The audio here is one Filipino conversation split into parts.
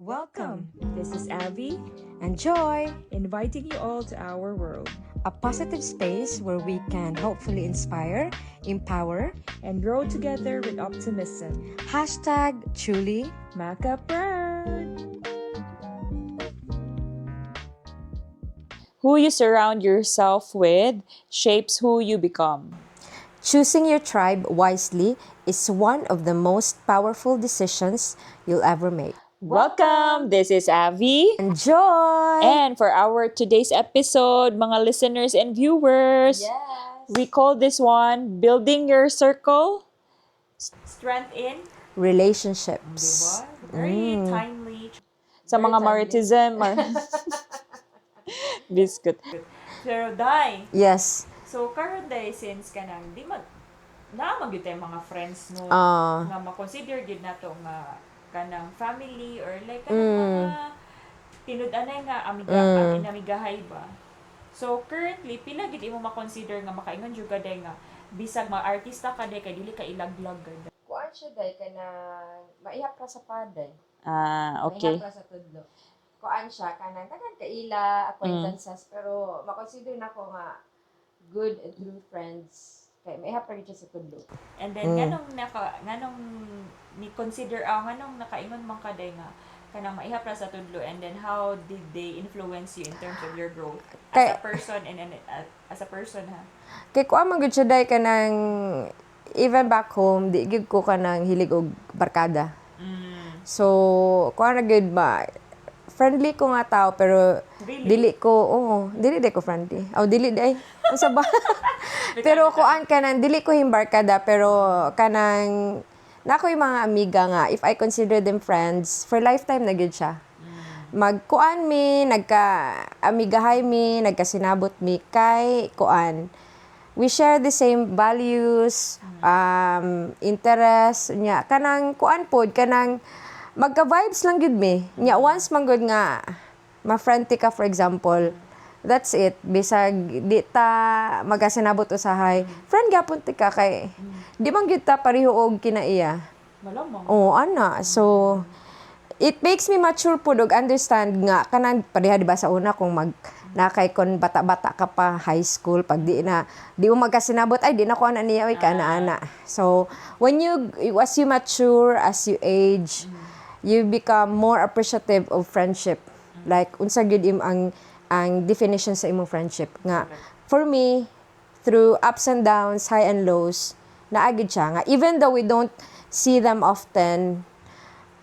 Welcome. This is Abby, and Joy, inviting you all to our world a positive space where we can hopefully inspire, empower, and grow together with optimism. Hashtag truly. Maka Proud. Who you surround yourself with shapes who you become. Choosing your tribe wisely is one of the most powerful decisions you'll ever make. Welcome! This is Avi. And Joy! And for our today's episode, mga listeners and viewers, we call this one Building Your Circle. Strength in, Relationships. diba? Very timely. Sa Very mga timely. Maritism. Biscuit. Pero Day, Yes. so karon Day, since kanang di mag naamag yun tayong mga friends no nga ma-consider gid nato nga kanang family or like kanang mga tinud-anay nga amigahay ba. So currently pila gid imo ma-consider nga makaingon jud ka Day nga bisag mga artista ka Day kay dili ka ilaglag gid. Kuan siya day ka na maihap ra sa paday. Okay. Maihap ra sa tudlo. Kuan siya kanang tagan kaila acquaintances pero ma-consider nako nga good and true friends. Kay maihap ra gyud siya sa tudlo. And then nganong ni consider nganong nakaingon man ka Day nga kanang maihap ra sa tudlo, and then how did they influence you in terms of your growth as a person and as a person ha? Kay kuan man gyud siya day kanang even back home di gyud ko kanang hilig og barkada. So kuan ra gyud ba friendly ko nga tao pero Really? dili ko friendly. Dili day. Unsa ba? Pero kuan kanang dili ko himbarkada pero kanang nako yung mga amiga nga if I consider them friends for lifetime na gyud siya. Magkuan mi, nagka-amigahay mi, nagkasinabot mi kay kuan. We share the same values, interest, nya kanang kuan pod, kanang magka-vibes lang gyud mi. Nya once man gud nga ma-friend ti ka for example, that's it. Bisag di ta magasinabot usahay, friend gyapon ti ka kay di man gyud ta pareho og kinaiya. Malamang. Ana. So, it makes me mature po og understand nga kanang pareha di ba sa una kung nakay kon bata-bata ka pa high school pag di mo magkasinabot ay di na ko ana niya oy kana. So, as you mature, as you age, you become more appreciative of friendship. Like unsa gyud ang definition sa imong friendship nga for me through ups and downs, high and lows, naagid siya nga even though we don't see them often,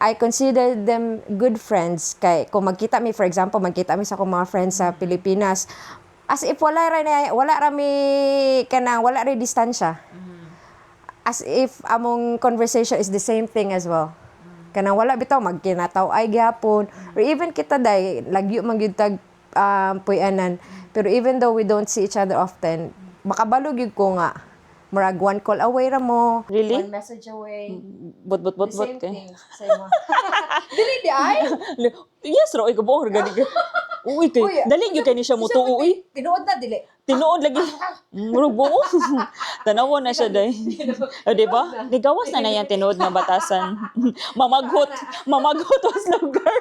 I consider them good friends. Kay kung magkita mi, for example, magkita mi sa akong mga friends sa Pilipinas, as if wala ra distansya. As if among conversation is the same thing as well. Kanang wala bitaw magkinataw ay gyapon or even kita day lagyo man gyud tag puy-anan. Pero even though we don't see each other often, makabalo gyud ko nga murag one call away ra mo. Really? One message away. But The same kay. thing. Same one. Dili di ay? Yes, ro ikabuong gani. Uy, kay dali gyud kay ni siya mutuo uy. Tinuod na dili. Tinuod lagi. Murag buo. Tanawon na siya day. Di ba? Digawas na yan tinuod nga batasan. Mamaghot was lugar.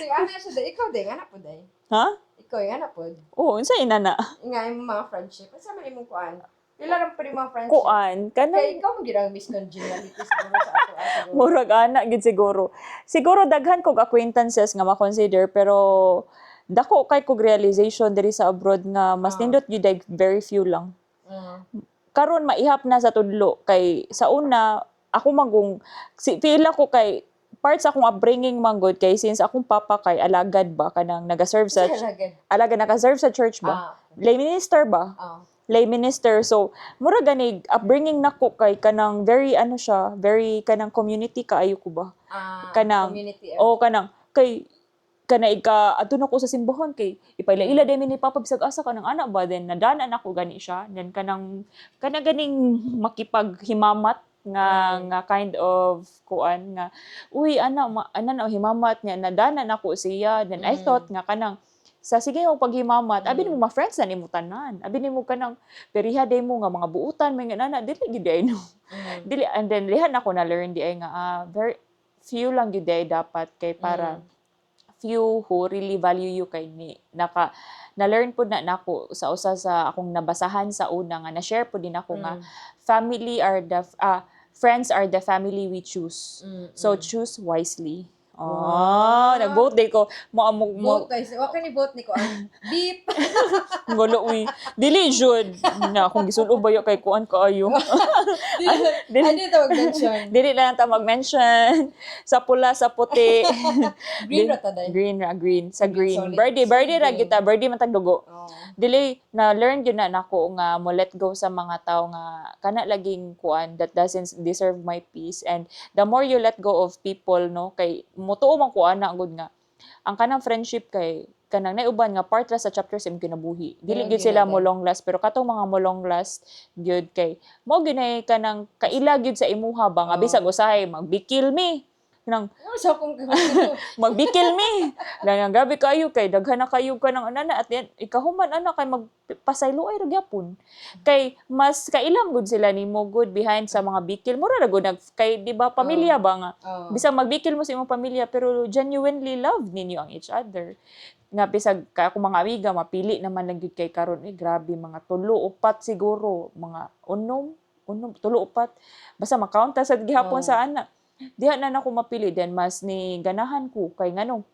Sige, ano siya day? Ikaw day, anak po day. Ha? Ikaw yung anak po. Oo, unsa inana? Nga yung mga friendship. Ano sa imong kuan? Pila lang pa rin mga friendship. Kuan Kaya kanang ikaw mo ginang miscongeniality siguro sa ato. murag ana gid siguro. Siguro daghan kog acquaintances nga ma-consider pero dako kay kog realization diri sa abroad nga mas nindot gyud ay very few lang. Karon maihap na sa tudlo kay sa una ako feel ko kay part sa akong upbringing manggod kay since akong papa kay alagad ba kanang nagaserve sa nagaserve sa church ba. Lay minister ba? Lay minister. So, mura gani upbringing nako kay kanang very very kanang community kaayo ko ba. Kanang community. kanang kay ato na ko sa simbahan kay ipailaila day mi ni papa bisag asa kanang anak ba then nadanan ako gani siya then kanang ganing makipaghimamat nga kind of kuan nga uy ana na himamat niya nadanan ako siya then I thought nga kanang sa sige mo paghimamat abi nimo ma-friends na nimo tanan abi nimo kanang periha day mo nga mga buutan may nga nana dili gid ay no dili and then lihan ako na learn di ay nga very few lang gyud day dapat kay para few who really value you kay ni na-learn po na nako sa usa sa akong nabasahan sa una nga na-share po din ako nga family are the friends are the family we choose. So choose wisely. Oh, nag-vote day ko. Vote guys. Okay ni vote ni ko ang beep. Ngolo uy. Dili jud na kung gisulo ba yo kay kuan kaayo. Ano tawag mention? Dili lang ta mag-mention sa pula sa puti. Green ra ta day. Green sa green. Solid. Birthday ra kita, birthday man tag dugo. Oh. Dili na learn gyud na nako nga mo let go sa mga tao nga kana laging kuan that doesn't deserve my peace, and the more you let go of people no kay motuo man kuan na gud nga ang kanang friendship kay kanang nauban nga part ra sa chapter sa imong kinabuhi. Dili gyud sila mo long last, pero katong mga mo long last gyud kay mo ginay kanang kaila gyud sa imuha ba nga bisag usahay magbikil me nang So kung magbikil me. Lang grabe kayo kay daghan na kayo ka ng anana at yan, ikahuman ana kay magpasaylo ay ra gyapon. Kay mas kailam gud sila nimo good behind sa mga bikil. Mura ra gud kay di ba pamilya ba nga. Bisag magbikil mo sa imong pamilya pero genuinely love ninyo ang each other. Nga bisag ka ako mga amiga mapili naman lang gyud kay karon grabe mga tulo upat siguro mga unom tulo upat basta makaunta sa gihapon sa ana. Diha na nako mapili then mas ni ganahan ko kay nganong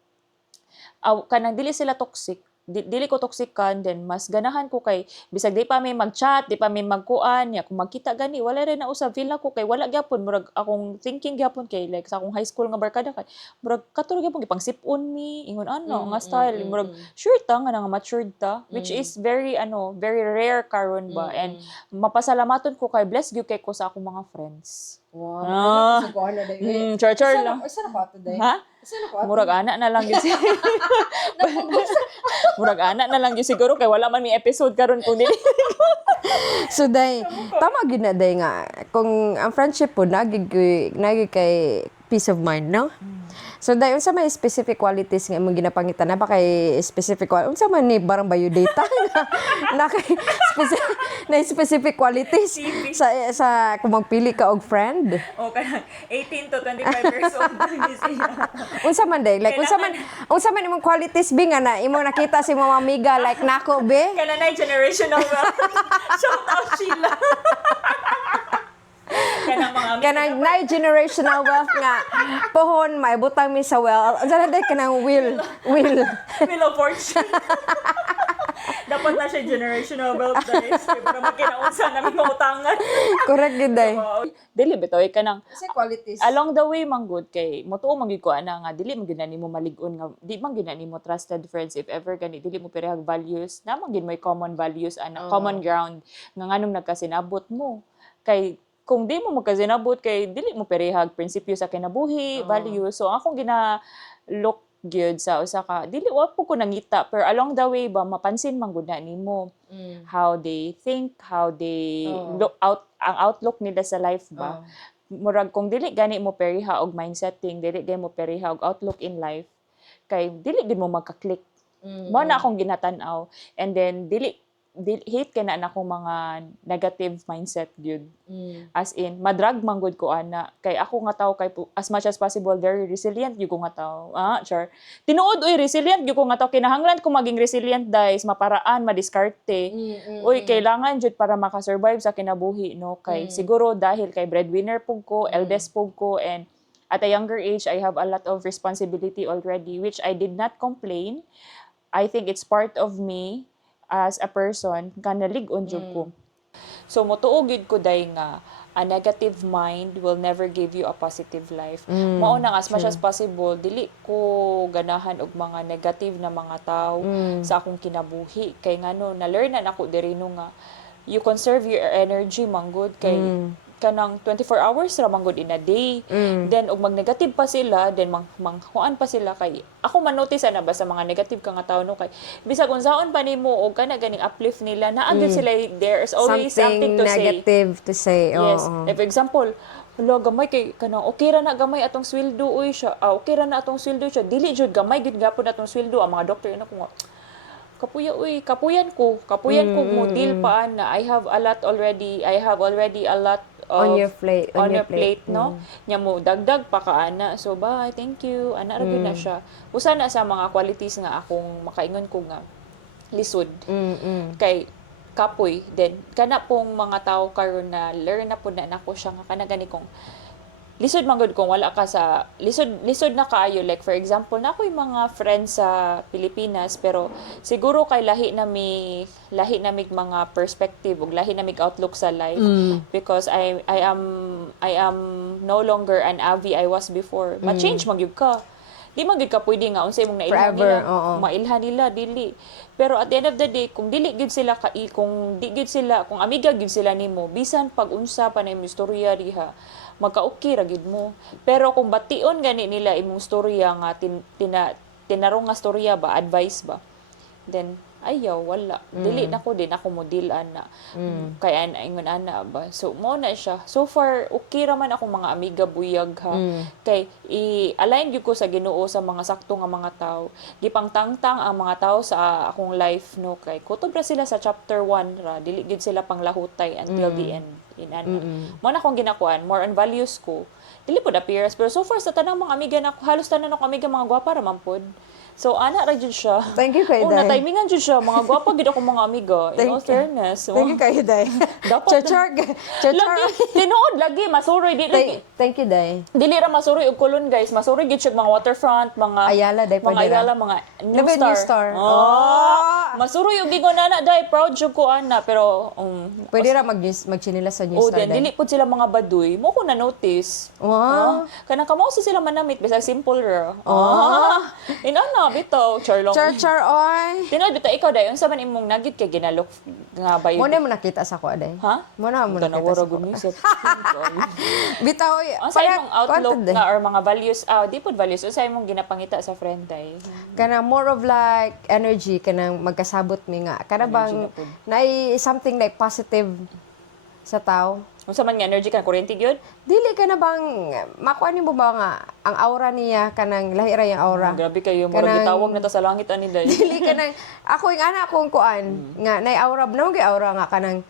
kanang dili sila toxic dili ko toxic kan then mas ganahan ko kay bisag di pa may mag-chat di pa may magkuan ya kung magkita gani wala rin na usab feel na ko kay wala gyapon murag akong thinking gyapon kay like sa akong high school nga barkada kay murag katulog gyapon gipang sipon mi ingon ano nga style murag sure ta nga matured ta which is very very rare karon ba and mapasalamaton ko kay blessed gyud kay ko sa akong mga friends. Wow. So ko na day. Char lang. Isa na ko ato day. Ha? Isa na ko ato. Murag anak na lang gyud. Murag anak na lang gyud siguro kay wala man mi episode karon kung dili. So day, tama gyud na day nga kung ang friendship po nagi kay peace of mind, no? So day unsa may specific qualities nga imong ginapangitan na ba kay specific unsa man ni barang biodata na kay specific qualities sa kung magpili ka og friend. O kanang 18 to 25 years old na siya. Unsa man day like unsa man imong qualities bi nga na imong nakita sa imong amiga like nako be. Kananay generational wealth. Shout out Sheila. Kanang na generational wealth nga pohon maibutang mi sa well. Unsa day kanang will. Wheel of Fortune. Dapat na siya generational wealth guys. Para makinaunsa namin mamutangan. Correct gid day. Dili bitoy kanang Sa qualities. along the way man good kay motuo man gyud ko ana nga dili man gyud na nimo malig-on nga di man gyud na nimo trusted friends if ever gani dili mo parehag values namang gyud may common values ana common ground nga nganong nagkasinabot mo kay kung di mo magkasinabot kay dili mo parehag prinsipyo sa kinabuhi values so akong look gyud sa usa ka dili wa po ko nangita pero along the way ba mapansin man gud na nimo how they think how they look out ang outlook nila sa life ba murag kung dili gani mo pareha og mindsetting dili gani mo pareha og outlook in life kay dili gid mo magka-click mo na akong ginatan-aw and then dili hate kay na akong mga negative mindset gyud as in madrag manggod ko ana kay ako nga tao kay as much as possible very resilient gyud ko nga tao sure tinuod oy resilient gyud ko nga tao kinahanglan ko maging resilient guys maparaan madiskarte oy kailangan jud para makasurvive sa kinabuhi no kay siguro dahil kay breadwinner pug ko eldest pug ko and at a younger age I have a lot of responsibility already which I did not complain. I think it's part of me as a person kanalig-on jud ko. So motuo gid ko day nga a negative mind will never give you a positive life. Mao nang as much as possible dili ko ganahan og mga negative na mga tao sa akong kinabuhi kay ngano na learn na nako diri no nga you conserve your energy manggod kay kanang 24 hours ra manggod in a day. Then og mag-negative pa sila, then manghuan pa sila kay ako man notice na ba sa mga negative ka nga tawo no kay bisag unsaon pa nimo og kana ganing uplift nila na agad sila there's always something to say. Negative to say. Yes. Like, for example, hello gamay kay kanang okay ra na gamay atong sweldo uy siya. Okay ra na atong sweldo siya. Dili jud gamay gid gapon atong sweldo ang mga doctor ina ko nga kapuyan ko mo deal pa na I have already a lot of On your plate. on your plate, no? Nya mo dagdag pa ka ana. So bye, thank you. Ana ra gyud na siya. Usa na sa mga qualities nga akong makaingon ko nga lisod. Kay kapoy then kana pong mga tao karon na learn na pud na nako siya nga kana gani kong lisod man gud kung wala ka sa lisod na kaayo, like for example na ako'y mga friends sa Pilipinas pero siguro kay lahi na mig mga perspective ug lahi na mig outlook sa life because I am no longer an avi I was before. Ma-change man gyud ka. Di man gyud ka pwede nga unsay mong nailhan Forever, nila, oo. mailhan nila dili. Pero at the end of the day, kung dili gyud sila kung di gyud sila, kung amiga gyud sila nimo, bisan pag unsa pa na imong istorya diha, magka-okay ra gyud mo. Pero kung bation gani nila imong storya nga tinarong nga storya ba, advice ba, then ayaw wala. Dili na ko din ako modilan na. Kaya ingon ana ba. So mo na siya. So far okay ra man ako mga amiga buyag ha. Kay i-align gyud ko sa Ginoo sa mga sakto nga mga tao. Gipangtangtang ang mga tao sa akong life no kay kutob ra sila sa chapter 1 ra. Dili gyud sila panglahutay until the end. Mo na akong ginakuan more on values ko. Dili pod appearance pero so far sa tanang mga amiga na halos tanan ako amiga mga gwapa ra man pod. So, ana ra jud siya. Thank you kay Oh, Day. na-timingan jud siya. Mga gwapa gid ako mga amiga. In all fairness. Thank you kayo, Day. Dapat Chachar. Lagi, tinuod lagi. Masuroy. Thank you, Day. Dili ra masuroy og kulon, guys. Masuroy gid siya mga waterfront, mga Ayala, Day, mga pwede ra. Ayala, mga New Labi, Star. New Star. Oh. Masuroy og gigon ana, Day. Proud jud ko ana. Pero, Pwede ra magchinila sa oh, New Star, then, Day. dili po sila mga baduy. Mo ko na-notice. Wow. Kanang kamo sila manamit. Bisag simple ra. Inana, bitaw. Charlong. Char, oy. Tinood bitaw ikaw day unsa man imong nagit kay ginalok nga bayo? Mo na mo nakita sa ko, Day. Ha? Mo na mo nakita Tanawara sa ko. gud ni sa. Bitaw, Unsa imong outlook Day. nga or mga values? Di pod values. Unsa imong ginapangita sa friend day? Kana more of like energy kanang magkasabot mi nga kana bang Energy nay something like positive sa tao. Unsa man nga energy ka kuryente gyud? Dili ka na bang makuha mo ba nga ang aura niya kanang lahi ra yung aura. Grabe kayo murag gitawag na ta sa langit ani day. Dili ka nang ako yung ana akong kuan nga nay aura na kay aura nga kanang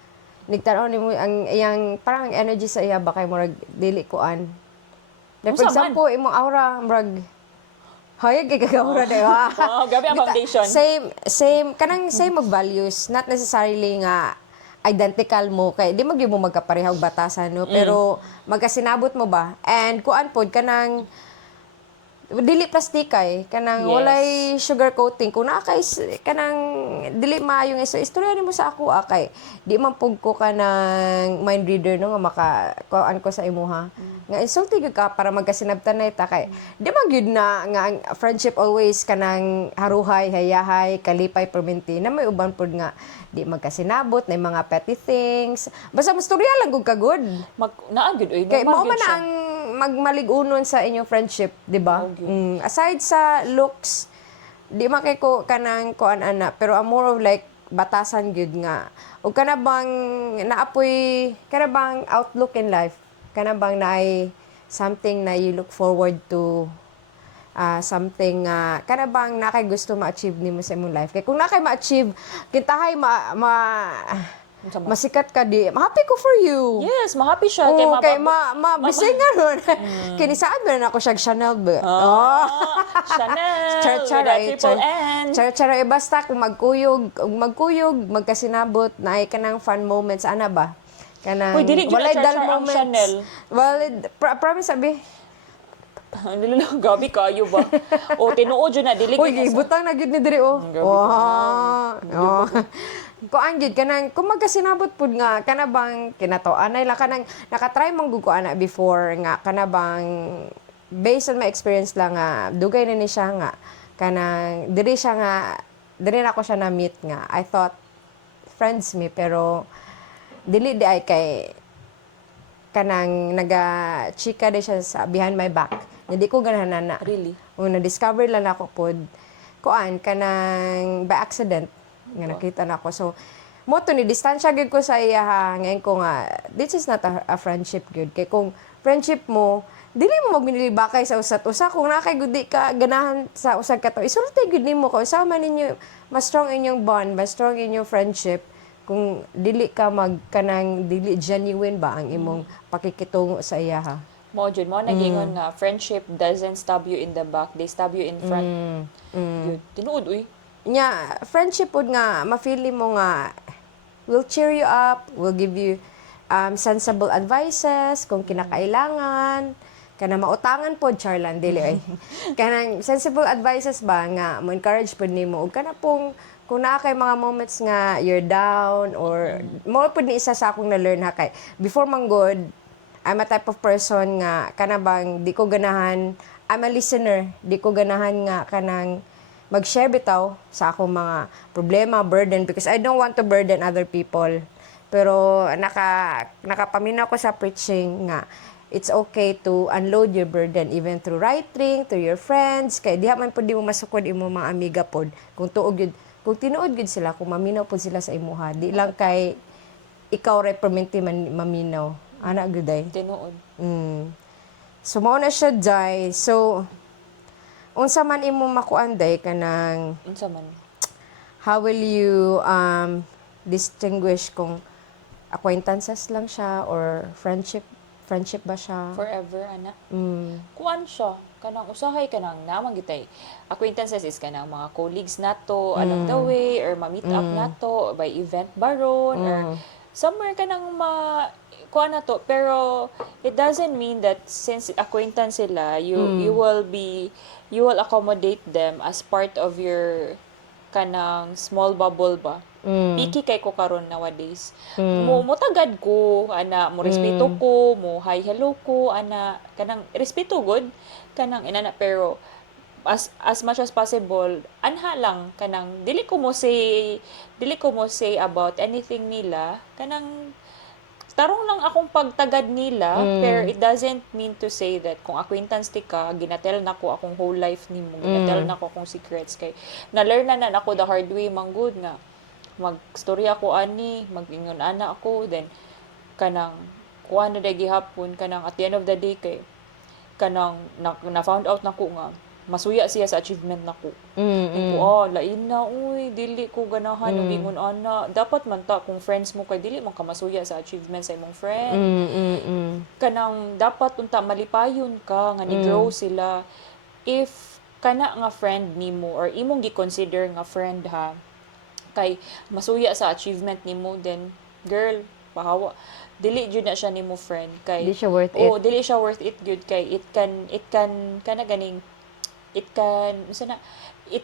nigtanaw nimo ang iyang parang energy sa iya ba kay murag dili kuan. Like, Unsa for man? example, imong aura murag hayag kay kagaura day ha. Oh, grabe ang foundation. Same kanang same of values, not necessarily nga identical mo kay di magyo mo magkaparehang batasan no pero magkasinabot mo ba and kuan pod kanang dili plastikay kanang Yes. walay sugar coating kung naa kay kanang dili maayo nga istorya nimo sa ako kay di man pug ko kanang mind reader no nga maka kuan ko sa imuha nga insulti gyud ka para magkasinabtan na ita kay di man gyud na nga ang friendship always kanang haruhay hayahay kalipay perminti na may uban pod nga di magkasinabot na mga petty things basta mastorya lang gud ka good Naa gyud oy. kay normal mao gyud man siya. ang magmaligunon sa inyong friendship, di ba? Aside sa looks, di man kay ko kanang kuan ana, pero ang more of like batasan gyud nga. O kana bang naapoy kana bang outlook in life? Kana bang naay something na you look forward to something kana bang nakay gusto ma-achieve nimo sa imong life? Kay kung nakay ma-achieve, kintahay Unsa man? masikat ka di, happy ko for you. Yes, ma-happy siya Oo, kay mabab- bising nga ron. Kinisaan ba na ako siya Chanel ba? Oh. Chanel Char-char, with a ay, triple N. Char-char, basta kung magkuyog, magkasinabot, na ay kanang fun moments, ana ba? Kanang, Uy, dili gyud walay na char-char dull ang moments. Chanel. Well, promise sabi, Gabi kayo ba? O tinuod jud na dili uy, gyud na sa- butang na gyud ni diri oh. Grabe Wow. Oh. Kuan gyud kanang kung magkasinabot pud nga kana bang kinatoan ay la kanang nakatry mong gud ko ana before nga kana bang based on my experience lang nga dugay na ni siya nga kanang diri siya nga diri na ako siya na meet nga I thought friends me pero dili di ay kay kanang naga-chika di siya sa behind my back. Hindi ko ganahan na. Really? O na-discover lang ako pod kuan kanang by accident nga nakita na ako. So mo to ni distansya gyud ko sa iya ha. Ngayon ko nga this is not a friendship gyud. Kay kung friendship mo dili mo magnilibakay sa usat-usa kung nakay gudi ka ganahan sa usag ka to. Isulti gyud nimo ko sama ninyo mas strong inyong bond, mas strong inyong friendship kung dili ka kanang dili genuine ba ang imong pakikitungo sa iya ha. Mo jud mo nagingon nga friendship doesn't stab you in the back, they stab you in front. Yun. Tinuod uy. Nya friendship pod nga ma-feel mo nga will cheer you up, will give you sensible advices kung kinakailangan, kana mautangan pod Charlan dili ay. Kanang sensible advices ba nga mo encourage pod nimo ug kana pong kung naa kay mga moments nga you're down or mo pod ni isa sa akong na-learn ha kay before man good I'm a type of person nga kana bang di ko ganahan, I'm a listener, di ko ganahan nga kanang mag-share bitaw sa akong mga problema, burden because I don't want to burden other people. Pero nakapaminaw ko sa preaching nga it's okay to unload your burden even through writing, through your friends, kay diha man pud di mo masukod imo mga amiga pod kung tuog yun, kung tinuod gid sila, kung maminaw pod sila sa imuha, di lang kay ikaw repermente maminaw. Ana guday. Tinuod. So mao na siya day. So unsa man imo makuan day kanang Unsa man? how will you distinguish kung acquaintances lang siya or friendship ba siya? Forever ana. Kuan siya kanang usahay kanang namang gitay. Acquaintances is kanang mga colleagues nato along the way or ma-meet up nato by event baron or somewhere kanang kuan na to, pero it doesn't mean that since acquaintance sila, you will accommodate them as part of your kanang small bubble ba. Picky kay ko karon nowadays. Mo tagad ko ana, mo respeto ko, mo hi hello ko ana, kanang respeto good kanang inana, pero as much as possible anha lang kanang dili ko mo say about anything nila kanang tarong lang akong pagtagad nila, pero it doesn't mean to say that kung acquaintance ti ka, ginatel na ko akong whole life nimo, ginatel na ko akong secrets kay na-learn na ako the hard way manggod nga magstorya ko ani, magingon ana ako, then kanang kuan na day gihapon kanang at the end of the day kay kanang na found out nako nga masuya siya sa achievement nako. Lain na uy, dili ko ganahan og ingon ana. Dapat man ta kung friends mo kay dili man ka masuya sa achievement sa imong friend. Kanang dapat unta malipayon ka nga ni-grow sila. If kana nga friend nimo or imong gi-consider nga friend ha kay masuya sa achievement nimo, then girl, pahawa dili jud na siya nimo friend kay Di siya worth it. dili siya worth it good kay it can kana ganing it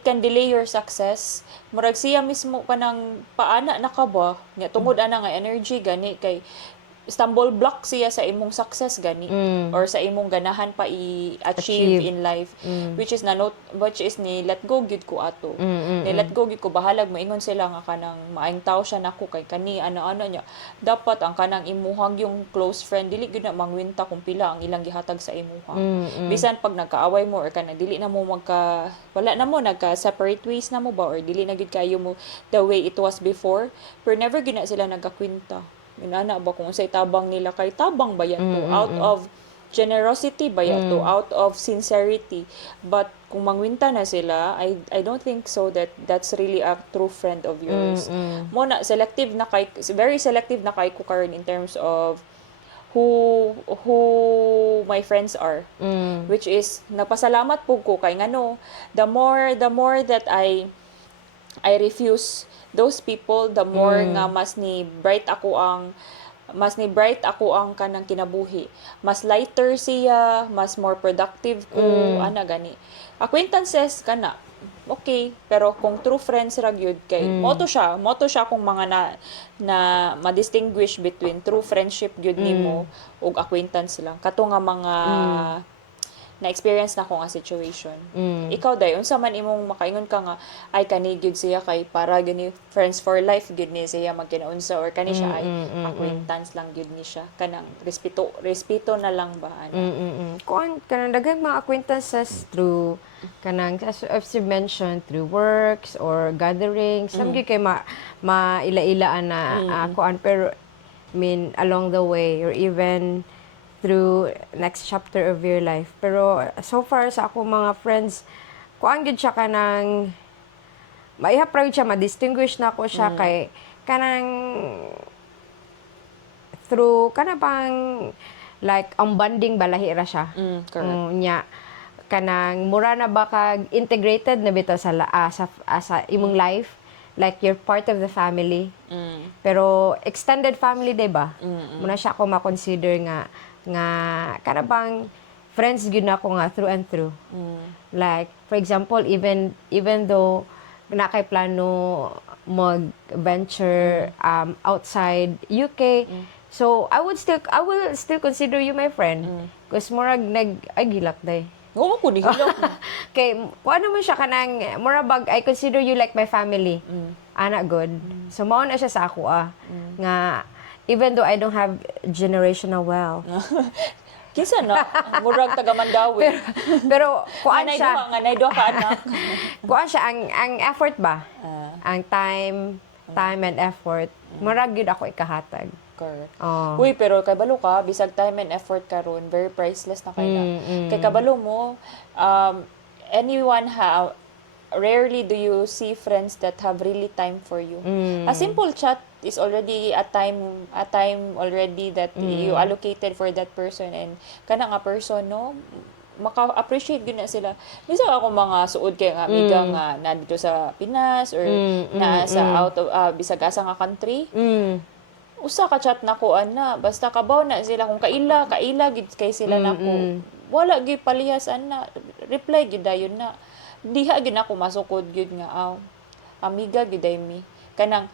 can delay your success. Murag siya mismo kanang paana na ka ba nga tungod ana nga energy gani kay stumble block siya sa imong success gani or sa imong ganahan pa i-achieve in life, which is ni let go gyud ko ato. Ni let go gyud ko bahalag maingon sila nga kanang maayong tao siya nako kay kani ano nya dapat ang kanang imuhang yung close friend dili gyud na mangwinta kung pila ang ilang gihatag sa imuha. Bisan pag nagkaaway mo or kanang dili na mo wala na mo nagka separate ways na mo ba or dili na gyud kayo mo the way it was before, pero never gyud na sila nagkakwinta. Inana ba kung sa tabang nila kay tabang ba yan to out of generosity ba yan to out of sincerity, but kung mangwinta na sila I don't think so that that's really a true friend of yours. Mo na very selective na kay ko karon in terms of who my friends are, which is nagpasalamat po ko kay ngano the more that I refuse those people, the more nga mas ni bright ako ang kanang kinabuhi. Mas lighter siya, mas more productive ko, ana gani. Acquaintances kana okay, pero kung true friends ra gyud kay moto siya kung mga na ma-distinguish between true friendship gyud nimo ug acquaintance lang. Kato nga mga na-experience na ko nga situation. Ikaw day, unsa man imong makaingon ka nga ay kani gyud siya kay para gani friends for life gyud ni siya magkinaunsa or kani siya ay acquaintance lang gyud ni siya. Kanang respeto na lang ba ana. Kung kanang daghang mga acquaintances through kanang as you mentioned through works or gatherings, samgi kay maila-ilaan na kuan, pero I mean along the way or even through next chapter of your life. Pero so far sa ako mga friends, kuan gid siya kanang maiha proud siya, ma-distinguish na ako siya kay kanang through kana bang like ang bonding balahi ra siya. Correct. Nya kanang mura na ba kag integrated na bitaw sa sa imong life, like you're part of the family. Pero extended family, di ba? Muna siya ako ma-consider nga kana bang friends gyud na ako nga through and through. Like for example, even though na kay plano mag-venture outside UK, so I will still consider you my friend. Because murag ay gilak day. Oo, ko ni hilak. Kay kuha naman siya kanang mura bag I consider you like my family. Ana good. So mao na siya sa ako nga even though I don't have generational wealth. Kinsa na murag taga Mandawi. Pero kuan Anay siya. duha nga nay duha ka anak. Kuan siya ang effort ba? Ang time and effort. Murag gyud ako ikahatag. Correct. Oh. Uy, pero kay balo ka, bisag time and effort karon, very priceless na kay na. Kay kabalo mo, anyone rarely do you see friends that have really time for you. A simple chat is already a time already that you allocated for that person, and kana nga person no maka-appreciate gyud na sila. Bisa ako mga suod kay nga amiga nga na dito sa Pinas or na sa out of bisag asa nga country. Usa ka chat na ko ana basta kabaw na sila kung kaila gid kay sila nako. Wala gyud palihas ana reply gyud dayon na. Diha gyud ako masukod gyud nga amiga gyud ay mi. Kanang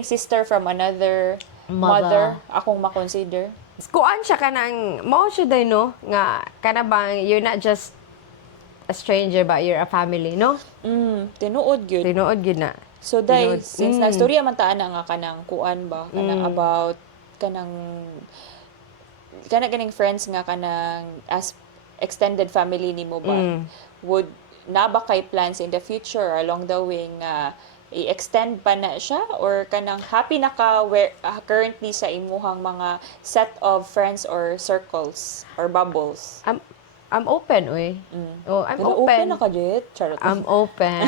sister from another mother akong ma-consider. Kuan siya kanang mao siya day no nga kana bang you're not just a stranger but you're a family, no? Tinuod gyud. Tinuod gyud na. So dai since nagstorya man ta ana nga kanang kuan ba kanang about kanang ganing friends nga kanang as extended family nimo ba would na ba kay plans in the future or along the way nga i-extend pa na siya or kanang happy na ka currently sa imuhang mga set of friends or circles or bubbles? I'm open, oy. Oh, I'm Pero open. na ka, Jet. Charot. I'm open.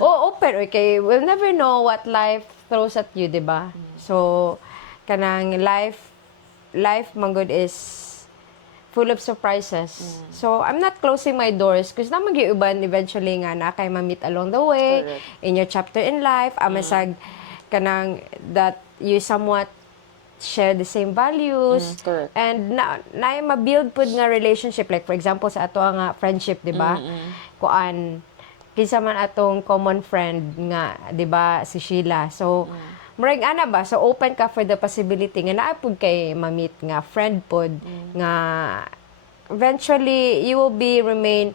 Open, okay. We'll never know what life throws at you, di ba? So, kanang life man good is full of surprises. So, I'm not closing my doors because naman giuban eventually nga na kay ma-meet along the way. Correct. In your chapter in life, amasag kanang that you somewhat share the same values. Correct. And na ma-build pud nga relationship, like for example sa ato nga friendship, di ba? Kuan kinsa man atong common friend nga, di ba, si Sheila. So murag ana ba, so open ka for the possibility nga naa pud kay ma-meet nga friend pud nga eventually you will remain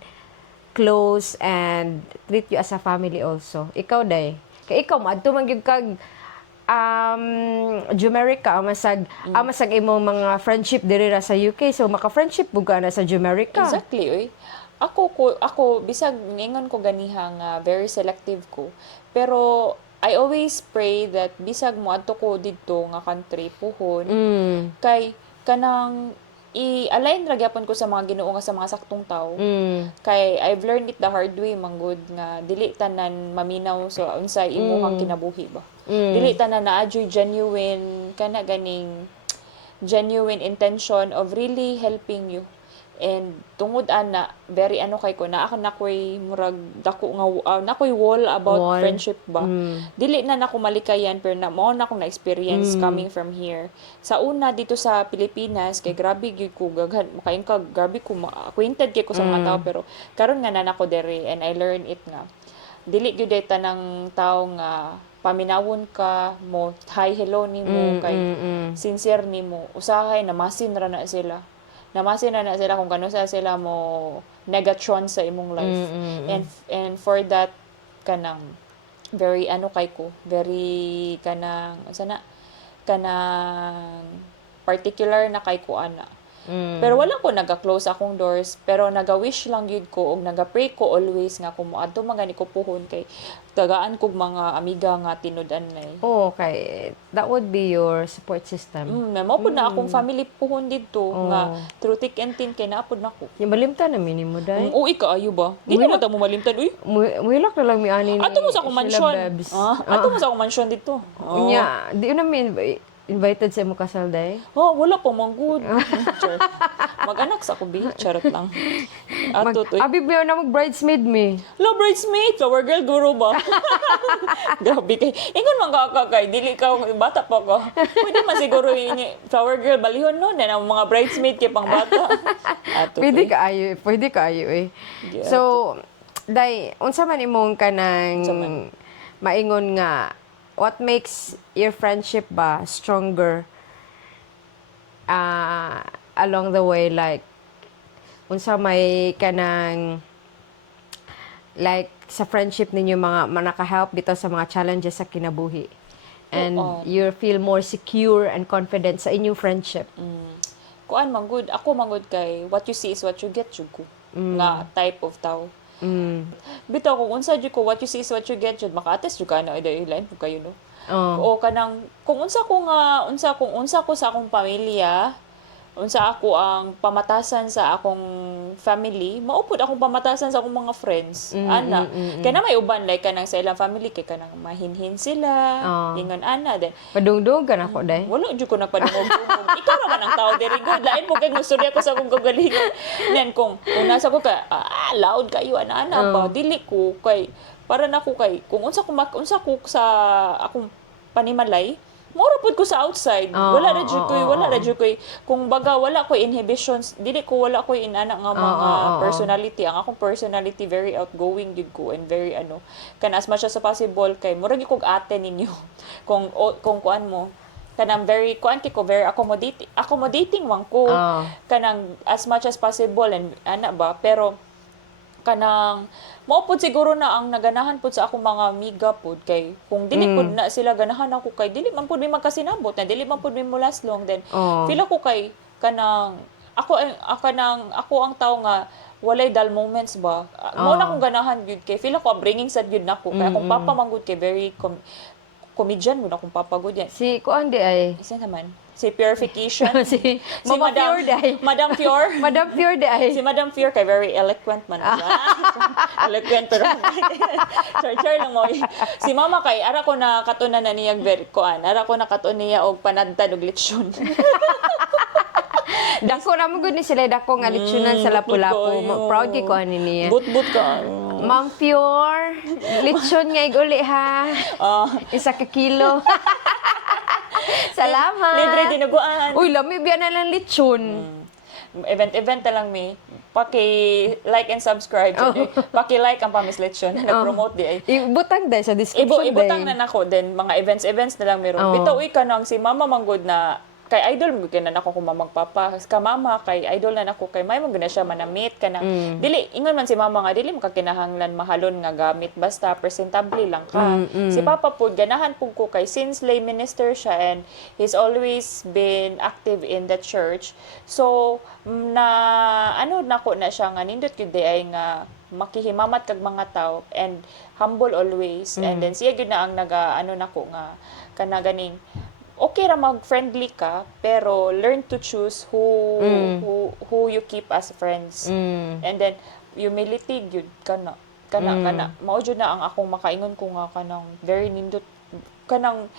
close and treat you as a family also. Ikaw day, kay ikaw maadto man gyud kag Jumerica, masag imo mga friendship diri ra sa UK, so maka-friendship buga na sa Jumerica. Exactly, oy. Ako bisag ningon ko ganihang very selective ko. Pero I always pray that bisag mo adto ko didto nga country puhon kay kanang i-align ra gyapon ko sa mga Ginoo nga sa mga saktong tao. Kay I've learned it the hard way manggod nga dili tanan maminaw sa unsay imuhang kinabuhi ba. Dili tanan naadyoy genuine intention of really helping you. And tungod ana very kay ko naa ka nakoy murag dako nga nakoy wall about friendship ba. Dili na nako malikayan pero mao na akong na-experience coming from here. Sa una dito sa Pilipinas kay grabe gyud ko gaghan makain ka grabe ko acquainted kay ko sa mga tao pero karon nga nanako dere and I learn it nga. Dili gyud tanang tao nga paminawon ka mo hi hello nimo kay sincere nimo usahay namasin ra na sila kung kano sila mo negatron sa imong life. And for that kanang very kay ko very kanang particular na kay ko ana Pero wala ko naga-close akong doors, pero naga-wish lang gyud ko og naga-pray ko always nga kung moadto man gani ko puhon kay tagaan kog mga amiga nga tinud-an nay. Oh, okay. That would be your support system. Mao pud na akong family puhon didto nga through thick and thin kay naapod nako. Yung balimtan na minimo dai. Uy kaayo ba? Di naman ta mo malimtan uy. Muhilak na lang mi ani. Ato mo sa akong Sheila mansion. Babs. Ato mo sa akong mansion dito. Unya, di na mi invited sa imo kasal day. Oh, wala pa man good. Char. Mag-anak sa ako, bi. Charot lang. Ato to. Abi biyo na mag bridesmaid mi. Hello, bridesmaid. Flower girl, guro ba? Grabe kay. Ingon man kay. Dili ka, bata pa ka. Pwede man siguro ini flower girl, balihon no. Na mga bridesmaid kay pang bata. Ato Pwede to. ka ayo eh. Yeah, So, day, unsa man imong kanang Unsa man? maingon nga what makes your friendship ba stronger along the way, like unsa may kanang like sa friendship ninyo mga naka-help bitaw sa mga challenges sa kinabuhi, and you feel more secure and confident sa inyong friendship. Kuan man good. Ako man good kay what you see is what you get jud ko. Nga type of tao. Bitaw kung unsa jud ko what you see is what you get jud maka-attest jud ka na ida line po kayo no. O kanang kung unsa ko sa akong pamilya, unsa ako ang pamatasan sa akong family, maupod akong pamatasan sa akong mga friends. Ana. Kaya na may uban like kanang sa ilang family kay kanang mahinhin sila, ingon ana then Padungdung ka na ko day. wala jud ko nagpadungog-dungog. Ikaw naman ang tao diri good. Lain mo kay gustorya ko sa akong kagalingon. Then kung nasa ko ka loud kayo ana ba dili ko kay para na ko kay kung unsa ko sa akong panimalay mura pud ko sa outside. Wala ra jud koy kung baga wala ko inhibitions, dili ko wala ko inana nga mga personality. Ang akong personality very outgoing gid ko and very kan as much as possible kay mura gyud kog ate ninyo. kung kuan mo kanang very very accommodating man ko kanang as much as possible and ana ba pero kanang mao pud siguro na ang naganahan pud sa akong mga amiga pud kay kung dili pud na sila ganahan ako kay dili man pud mi magkasinabot na dili man pud mi mo last long then feel ako kay kanang ako ang tao nga walay dull moments ba mo na akong ganahan gyud kay feel ako bringing sad gyud nako kay akong papa man gyud kay very comedian mo na akong papa gyud yan Si kuan di ay. isa naman si Purification si Mama Pure di ay. Madam Pure Madam Pure di ay. si Madam Pure kay very eloquent man siya. Eloquent pero char lang mo. Si Mama kay ara ko na katunan na niya very kuan. Ara ko na katon niya og panadtad og lechon. Dako ra mo gud ni sila dako nga lechonan sa Lapu-Lapu. Proud kay ko ani niya. But ka. Ma'am Pure, lechon nga iguli ha. Isa ka kilo. Salamat. Libre dinuguan. Uy, lami biya na lang lechon. Event na lang mi. Paki-like and subscribe. Paki-like ang Pamis Lechon. Nag-promote di ay. Ibutang day sa description day. Ibutang na nako din mga events na lang meron. Bitaw ka nang si Mama Manggod na kay idol mo na nako kung magpapa ka mama kay idol na nako kay may mo gina siya manamit ka nang dili ingon man si mama nga dili mo kakinahanglan mahalon nga gamit basta presentable lang ka si papa pud ganahan pud ko kay since lay minister siya and he's always been active in the church so na nako na siya nga nindot gyud ay nga makihimamat kag mga tao and humble always and then siya gyud na ang nako nga kana ganing okay ra mag-friendly ka, pero learn to choose who you keep as friends. And then, humility, yun, kana. Mao jud na ang akong makaingon ko nga kanang very nindot, kanang,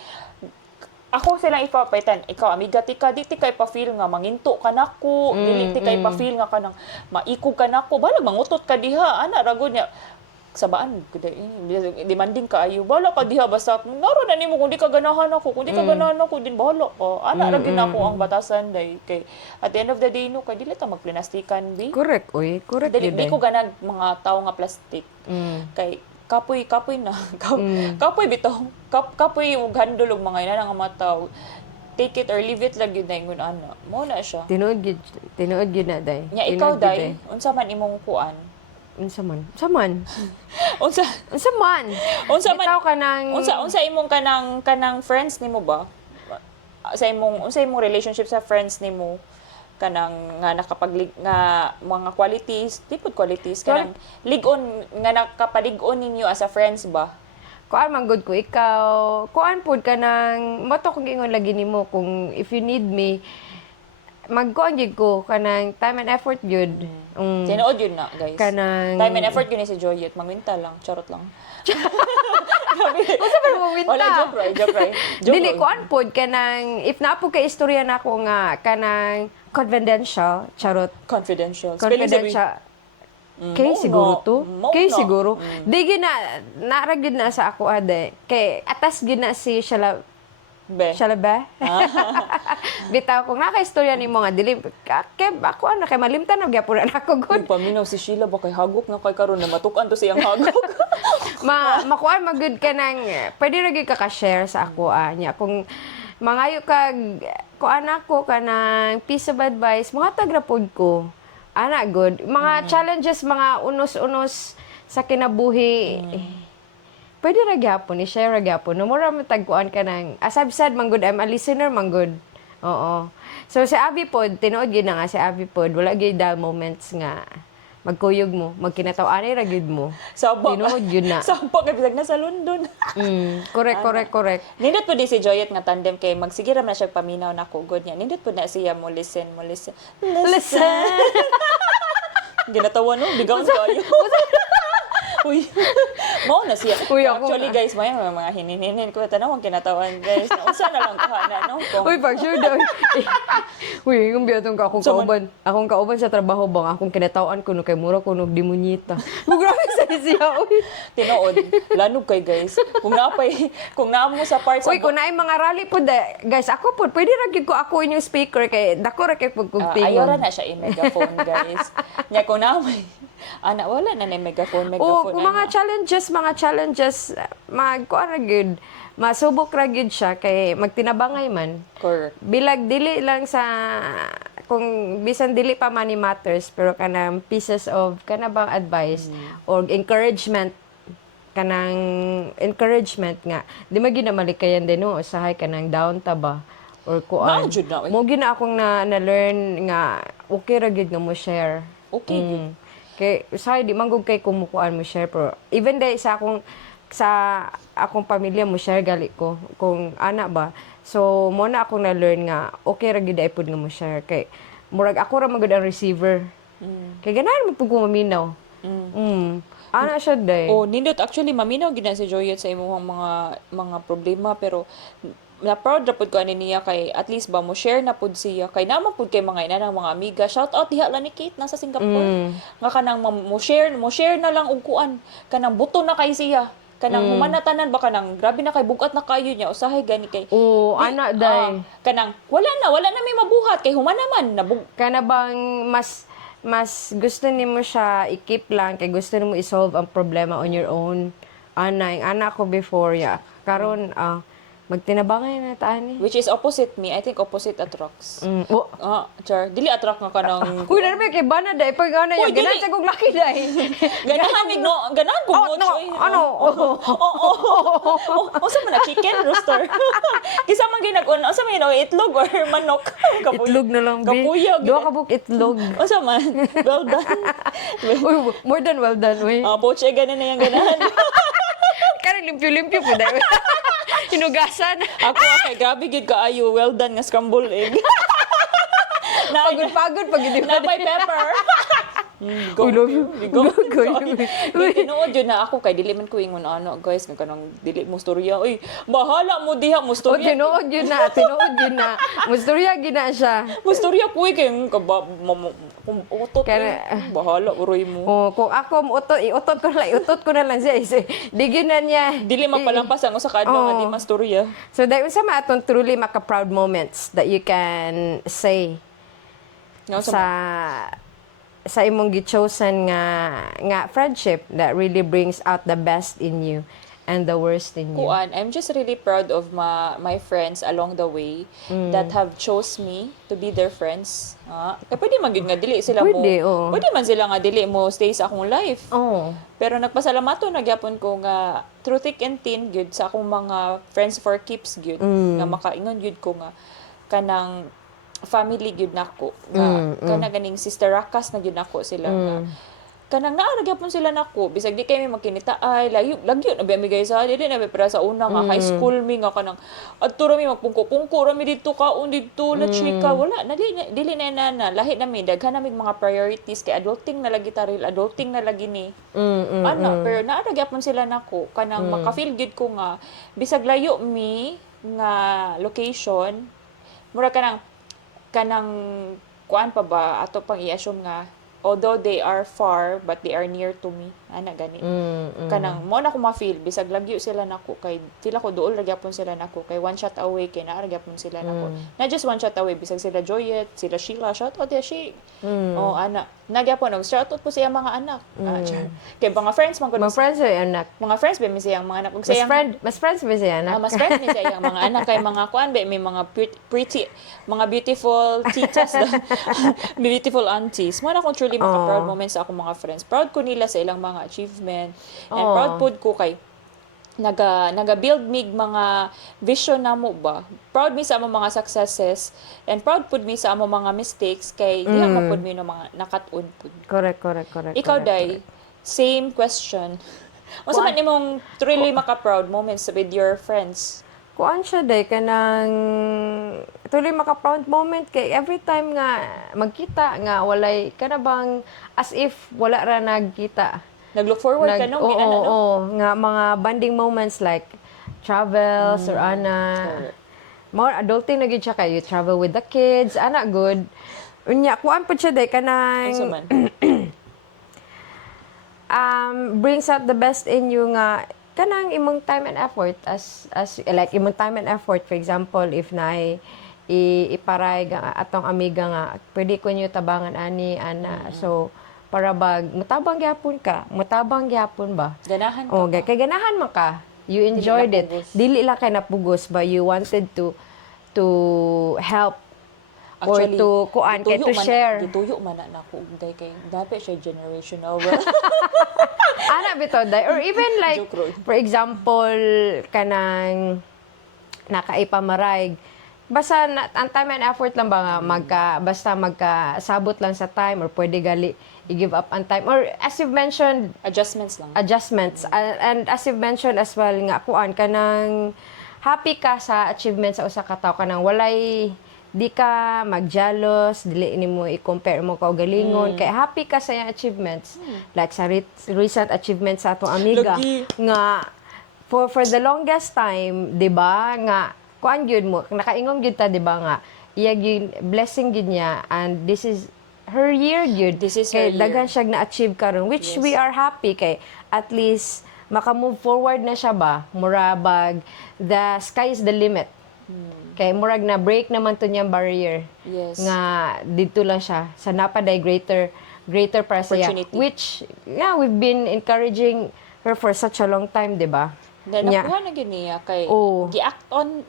ako silang ipapaitan, ikaw, amiga, di tika ipa-feel nga, manginto ka nako, dili tika ipa-feel nga kanang, maikog ka nako, balag, mangutot ka diha, ragod niya, sabaan demanding ka ayo bala ka diha basta naro na nimo kung di ka ganahan ako din bala ka ra gyud ako ang batasan day kay at the end of the day no kay dili ta magplastikan bi correct di ko ganag mga tao nga plastic kay kapoy na kapoy bitaw kapoy ug handol og mga ina nga mga tao take it or leave it lang yun na ingon ana mo na siya tinuod gyud na day nya ikaw day unsa man imong kuan unsa man bitaw kanang unsa imong kanang friends nimo ba unsa imong relationship sa friends nimo kanang nga nga mga qualities, tipod qualities kanang lig-on nga nakapalig-on ninyo as a friends ba? Kuan man good ko ikaw. Kuan pud ka nang moto kung ingon lagi nimo kung if you need me magkuan gyud ko kanang time and effort gyud. Tinuod yun na, guys. Kanang Time and effort yun ni si Joyet. Mangwinta lang. Charot lang. Unsa pa mo winta? Wala, joke right, joke right. Joke Dili right. kuan pud kanang if napo kay istorya nako nga kanang confidential, charot. Confidential. Spelling sabi. Confidential. Kay Mo siguro na. to. Mo Kay na. siguro. Di gina naragid na sa ako ade. Kay atas gina si Shala Be. Shalabe. Bitaw ko nga kay istorya nimo nga dili kay ako ana kay malimtan na gyapon na ako good. Paminaw si Sheila ba kay hagok na kay karon na matukan to siyang hagok. Makuan magud ka nang pwede ra gyud ka share sa ako nya kung mangayo kag kuan ako kanang piece of advice mga tagrapod ko ana good mga challenges mga unos-unos sa kinabuhi pwede ra gyapon i-share ra gyapon no mura matagkuan ka nang as I've said man good I'm a listener man good oo so si Abby pod tinuod gyud na nga si Abby pod wala gyud dull moments nga magkuyog mo magkinataw-anay ra gyud mo Sabak. tinuod gyud na Sabak kay bisag na sa London. correct. Nindot po din si Joyet nga tandem kay magsigira man siya paminaw na ko good niya. Nindot po na siya mo listen. Listen. Ginatawa no, bigaw kayo. Uy. Mao na siya. Uy, ako Actually nga. guys, may mga hininin ko tanawang kinatawan guys. Unsa na lang kahana no? Uy, pag sure daw. Uy, yung biyatong ka akong kauban. Akong kauban sa trabaho bang akong kinatawan ko no kay mura ko no dimonyita. Grabe sa siya. Uy. Tinuod. Lanog kay guys. Kung naamo sa parts Uy, kung naay mga rally po guys, ako po, pwede ra gyud ko ako inyong speaker kay dako ra kay pagkugtingon. ayora na siya in megaphone guys. Nya kung naamay ana wala na ni megaphone O, kung mga challenges, magkuan ra gyud. Masubok ra gyud siya kay magtinabangay man. correct. Bilag dili lang sa kung bisan dili pa money matters pero kanang pieces of kana bang advice or encouragement nga di man gyud na malikayan din no usahay kanang down ta ba or kuan Jud na, oy. mo gyud na akong na learn nga okay ra gyud nga mo share Okay. kay usahay di man gud kay kumukuan mo share pero even day sa akong pamilya mo share gali ko kung ana ba so mo na akong na learn nga okay ra gyud ay pud nga mo share kay murag ako ra man gud ang receiver kay ganahan mo pud ko maminaw ana siya day Oh, nindot actually maminaw gid na si Joyet sa imong mga problema pero na proud ra pud ko ani niya kay at least ba mo share na pud siya kay naman pud kay mga ina ng mga amiga shout out diha lang ni Kate nasa Singapore nga kanang mo share na lang og kuan kanang buto na kay siya kanang humanatanan ba kanang grabe na kay bugat na kayo niya usahay gani kay oh ana day kanang wala na may mabuhat kay humanaman kana bang mas gusto nimo siya i-keep lang kay gusto nimo i-solve ang problema on your own ang anak ko before ya karon magtinabangay na taan ni which is opposite me. I think opposite attracts. oh Char. Dili attract nga kanang... Uy, naman kay bana day pag ano Uy, yung ganahan dili. sa kong laki day. Ganahan mig no, ganahan ko Oh, no, ano? Unsa man na chicken rooster? Kisa man ginag-un, unsa man itlog or manok? Itlog na lang, bi. Kapuyog. Duha ka buk itlog. Unsa man? Well done. Uy, more than well done, uy. Poche ganin na yung ganahan. Karang limpyo-limpyo po day. Hinugasan. Ako kay grabe gid kaayo, well done nga scrambled egg. Pagod pag hindi Na by pepper. Uy, love you. Go. Uy. Tinuod yun na ako kay dili man ko ingon ano guys nga kanang dili mo storya. Uy, bahala mo diha mo O, storya. tinuod yun na. Musturya gina siya. Mo storya ko kay utot. Kaya- Bahala uroy mo. O, kung ako iutot ko na lang siya. Digin na niya. Dili mapalampas ang usa ka adlaw nga di mastorya. So, dahil sa mga atong truly maka-proud moments that you can say Nga sa imong gi-chosen nga friendship that really brings out the best in you and the worst in you. kuan, I'm just really proud of my friends along the way that have chose me to be their friends. Kaya pwede man gyud nga dili sila Pwede, oo. Pwede man sila nga dili mo stay sa akong life. Oh. Pero nagpasalamato na gyapon ko nga through thick and thin gyud sa akong mga friends for keeps gyud nga makaingon gyud ko nga kanang family gyud nako nga kana ganing sister rakas na gyud nako sila nga kanang naa gyapon sila nako bisag di kay mi magkinita ay lagyo na mi guys ha dili na para sa una nga high school mi nga kanang adto ra mi magpungko-pungko ra mi dito kaon dito la chika wala na dili na lahi na mi daghan na mi mga priorities kay adulting na lagi taril adulting na lagi ni ano pero naa gyapon sila nako kanang maka-feel gyud ko nga bisag layo mi nga location mura kanang kuan pa ba ato pang i-assume nga although they are far but they are near to me ana gani kanang mo na ko ma-feel bisag lagyo sila nako kay feel ako duol ra gyapon sila nako kay one shot away kay naa ra gyapon sila nako na just one shot away bisag sila Joyet sila Sheila shout out ya she oh ana nagyapon og shout out po sa iyang mga anak kay mga friends man Mga friends ay anak. mga friends ba mi sa iyang mga anak ug sa Mas iyang friends ba siya anak? mas friends ni sa iyang mga anak kay mga kuan ba may mga pretty mga beautiful titas beautiful aunties mo na akong truly mga proud moments sa akong mga friends proud ko nila sa ilang mga achievement and proud pod ko kay naga-build mig mga vision namo ba proud mi sa among mga successes and proud pod mi sa among mga mistakes kay diha man pod mi no mga nakat-on pod Correct. ikaw day same question unsa man nimong truly maka-proud moments with your friends Kuan siya day kanang tuloy maka-proud moment kay every time nga magkita nga walay kana bang as if wala ra nagkita. nag-look forward ka no ginana no Oo, nga mga bonding moments like travels or ana. More adulting na gyud siya kay you travel with the kids, ana good. Unya kuan pud siya day unsa kanang man brings out the best in you nga kanang imong time and effort as like imong time and effort for example if na iparay nga atong amiga nga pwede ko niyo tabangan ani ana so para bag mutabang gyapon ba ganahan ka oh kay ganahan man ka you enjoyed it dili lang kay napugos ba you wanted to help actually or to kuan kay to share gituyo man na nako day kay dapat siya generational ana bitaw day or even like Joke road. for example kanang nakaipamaray basta ang time and effort lang ba nga basta magkasabot lang sa time or pwede gali i-give up ang time or as you've mentioned adjustments lang and as you've mentioned as well nga kuan kanang happy ka sa achievements sa usa ka tawo kanang walay di ka magjealous dili nimo i-compare mo ka og galingon kay happy ka sa iyang achievements like sa recent achievements sa atong amiga Lagi. nga for the longest time di ba nga kuan gyud mo nakaingon gyud ta di ba nga iya gyud blessing gyud niya and this is her year gyud This is kay her year. daghan siya na-achieve karon which we are happy kay at least maka-move forward na siya ba murabag the sky is the limit kay murag na break naman to niyang barrier yes nga dito lang siya sa napaday greater para sa iya Opportunity. which we've been encouraging her for such a long time di ba then Nya. nakuha na gyud niya kay Oo. gi-act on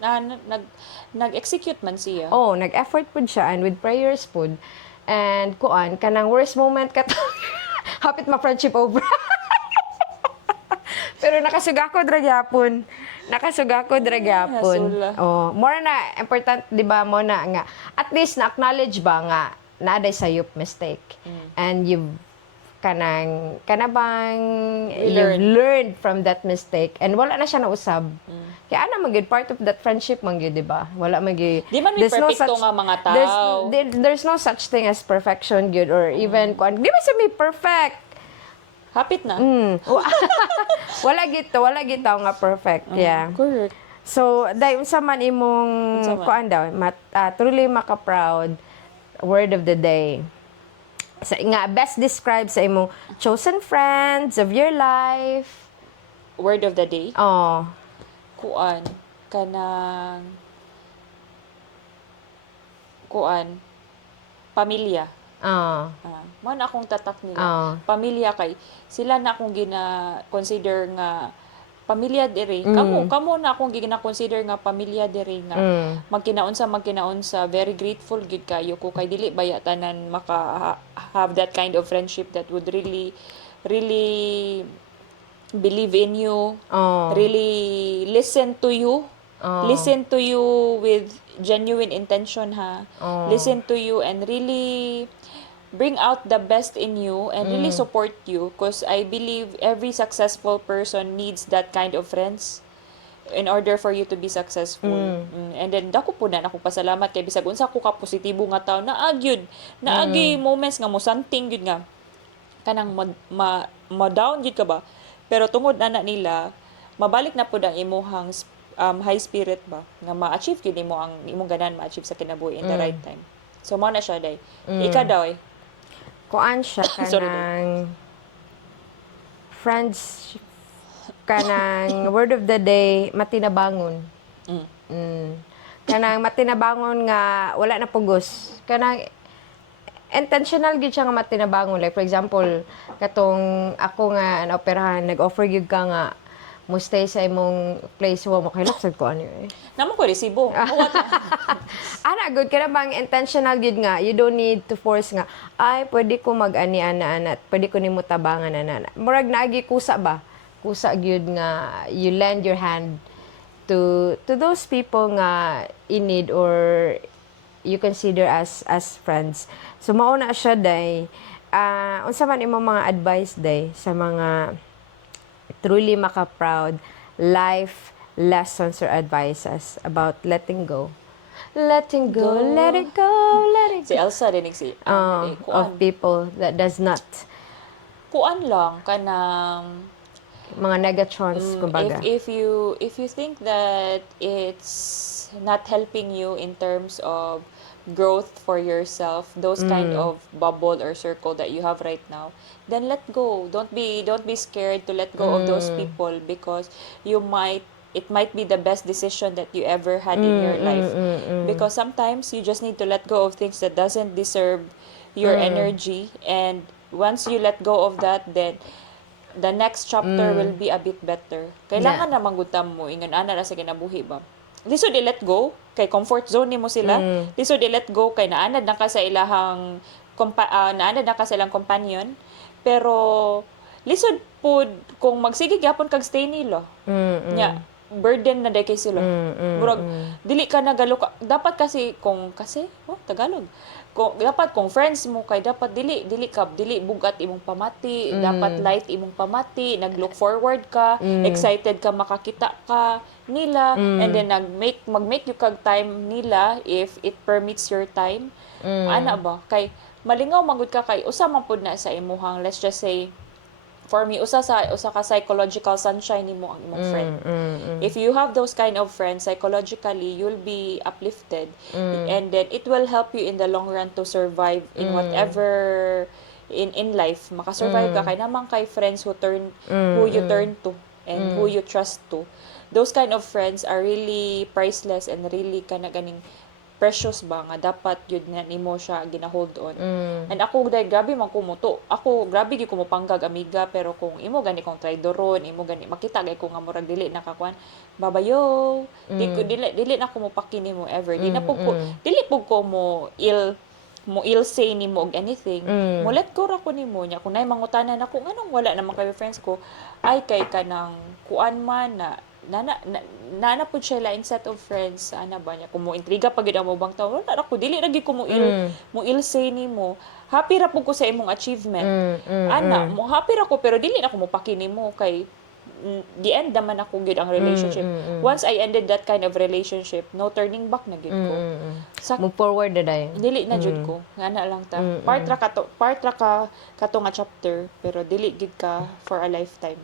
nag-execute man siya oh nag-effort pud siya and with prayers pud and kuan kanang worst moment ka hapit ma friendship over pero nakasugakod ra gyapon Nasula. oh more na important di ba mo na nga at least na acknowledge ba nga naaday sa you've mistake and you've kanabang you've learned from that mistake and wala na siya nausab kaya ana man gyud part of that friendship man gyud di ba wala man gyud Di man may perfecto nga mga tao. there's no such thing as perfection gyud or even kuan di ba siya may perfect hapit na wala gid taw nga perfect yeah correct so dai unsa man imong Unsa man? kuan daw truly maka-proud word of the day sa nga best describe sa imong chosen friends of your life word of the day oh kuan pamilya mo na akong tatak nila pamilya kay sila na akong gina-consider nga pamilya diri kamo na akong gina-consider nga pamilya diri nga magkinaunsa very grateful gid kayo ko kay dili baya tanan maka have that kind of friendship that would really believe in you really listen to you Listen to you with genuine intention, ha. Listen to you and really bring out the best in you and really support you, because I believe every successful person needs that kind of friends in order for you to be successful. And then dako po na ako pasalamat kay bisag unsa ko ka positibo nga tawo naagi moments nga mo something gyud nga kanang ma-down gyud ka ba, pero tungod na nila mabalik na pud ang imuhang high spirit ba nga ma-achieve gyud nimo ang imong ganan ma-achieve sa kinabuhi in the right time. So mao na siya day. Ika daw Kuan siya Sorry, kanang friends kanang word of the day matinabangon. Kanang matinabangon nga wala na pugos. Kanang intentional gid siya nga matinabangon, like for example katong ako nga naoperahan nag-offer gyud ka nga mo stay sa imong place wa mo kahilap sad ko ano eh. namo ko resibo. What? Ana, good ka na bang intentional gid nga, you don't need to force nga, ay, pwede ko mag-ani ana pwede ko nimo tabangan ana. Murag naagi kusa ba? Kusa gyud nga, you lend your hand to those people nga in need or you consider as friends. So, mao na siya, day. Unsa man imong mga advice, day, sa mga truly maka-proud life lessons or advices about letting go. Letting go, let it go, let it Si Elsa dinig si of people that does not kuan lang kanang mga negatrons kumbaga. if you think that it's not helping you in terms of growth for yourself, those kind of bubble or circle that you have right now, then let go. Don't be scared to let go of those people, because it might be the best decision that you ever had in your life. Because sometimes you just need to let go of things that doesn't deserve your energy, and once you let go of that, then the next chapter will be a bit better. Kailangan na manggutam mo ingon ana na sa kinabuhi ba. Lisod i-let go kay comfort zone nimo sila. Lisod i-let go kay naanad na ka sa ilahang naanad na ka sa ilang companion. Pero lisod pud kung magsige gyapon kag stay nila. Nya burden na day kay sila. Murag dili ka nagalo ka. Dapat kasi Tagalog. Kung friends mo kay dapat dili bugat imong pamati, dapat light imong pamati, nag-look forward ka, excited ka makakita ka nila, and then mag-make you kag time nila if it permits your time. Ana ba kay malingaw magud ka kay usa man pud na sa imuhang, let's just say for me, usa ka psychological sunshine nimo ang imong friend. If you have those kind of friends, psychologically, you'll be uplifted. And then, it will help you in the long run to survive in whatever in life. Makasurvive ka kay naman kay friends who you turn to and who you trust to. Those kind of friends are really priceless and really kana ganing precious ba nga dapat yun na nimo siya gina-hold on. And ako dahil grabe man kumuto. Ako grabe gyud ko mopanggag amiga, pero kung imo gani kong traidoron, imo gani makita gay ko nga murag dili nakakuan. Babayo, dili na ko mopaki nimo ever. Dili pug ko mo ill say nimo og anything. Mo let go ra ko nimo nya kung nay mangutanan ako nganong wala naman kay friends ko, ay kay kanang kuan man na pud siya laing set of friends ana ba niya kung mo intriga pagid ang mobang tawo wala ako dili ra gyud ko mo ill say nimo, happy ra pud ko sa imong achievement. Ana mo happy ra ko pero dili na ko mopaki nimo kay the end naman ako gyud ang relationship. Once I ended that kind of relationship, no turning back na gyud ko. Move forward na day. Dili na jud ko ngana lang ta. Part ra ka kato nga chapter, pero dili gyud ka for a lifetime.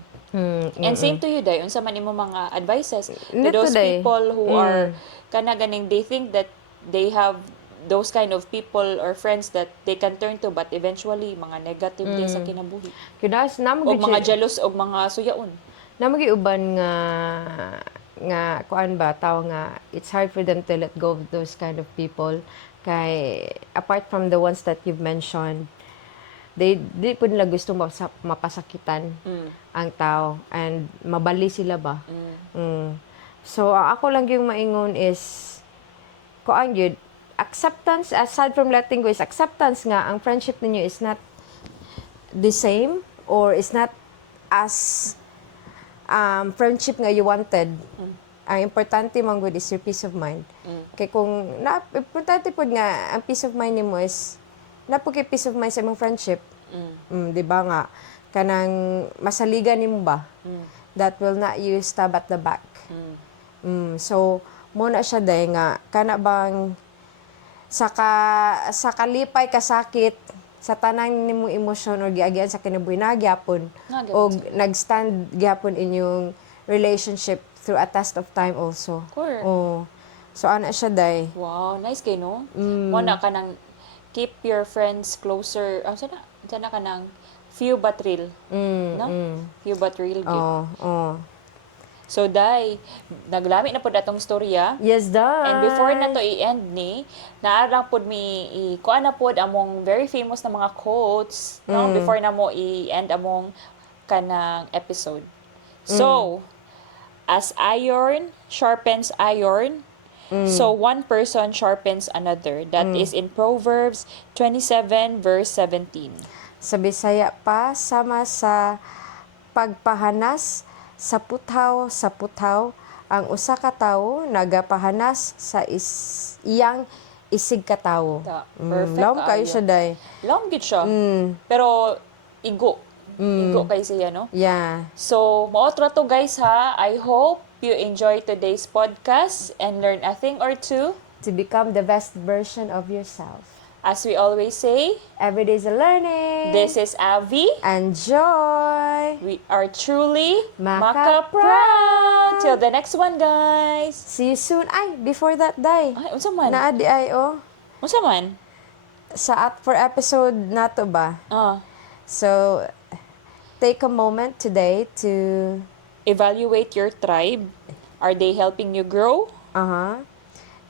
And same to you, Day. Unsa man imo mga advices to those people who are kana ganing they think that they have those kind of people or friends that they can turn to, but eventually mga negative din sa kinabuhi. Kudas namo O mga jealous o mga suyaon. Namo uban nga kuan ba tawo nga it's hard for them to let go of those kind of people kay apart from the ones that you've mentioned, di po nila gusto mapasakitan ang tao and mabali sila ba. So ako lang yung maingon is kuan yun, acceptance aside from letting go is acceptance nga ang friendship ninyo is not the same or is not as friendship nga you wanted. ang importante man gud is your peace of mind. Kay kung importante pud nga ang peace of mind nimo is napugay peace of mind sa imong friendship. Di ba nga kanang masaligan nimo ba? That will not you stab at the back. So mo na siya day nga kana bang sa kalipay kasakit sa tanang nimong emosyon or giagian sa kinabuhi na gyapon o nagstand gyapon inyong relationship through a test of time also. Sure. Oh. So ana siya day. Wow, nice kay no? Mo na ka nang keep your friends closer. Sana ka nang few but real. No? Few but real. Oh. So, Day, naglami na po datong storya. Yes, day. And before na to i-end ni, naarang po kuha na po among very famous na mga quotes, no? Before na mo i-end among kanang episode. So, as iron sharpens iron, so one person sharpens another. That is in Proverbs 27 verse 17. Sa Bisaya pa, sama sa pagpahanas sa puthaw, ang usa ka tawo nagapahanas sa iyang isig ka tawo. Perfect. Laom kayo siya day. Long gid siya. Pero igo. Igo kay siya, no? Yeah. So, maotra to guys ha. I hope you enjoy today's podcast and learn a thing or two. To become the best version of yourself. As we always say, Every day's a learning. this is Avi. And joy. We are truly Maka Proud. Till the next one, guys. See you soon. Ay, before that day. Ay, unsa man? Naadi ay Unsa man? sa for episode na to ba? So, take a moment today to Evaluate your tribe. Are they helping you grow?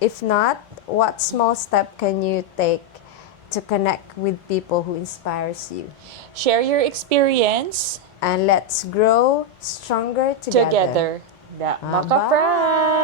If not, what small step can you take to connect with people who inspires you? Share your experience And let's grow stronger together. together. Maka Bye. Proud.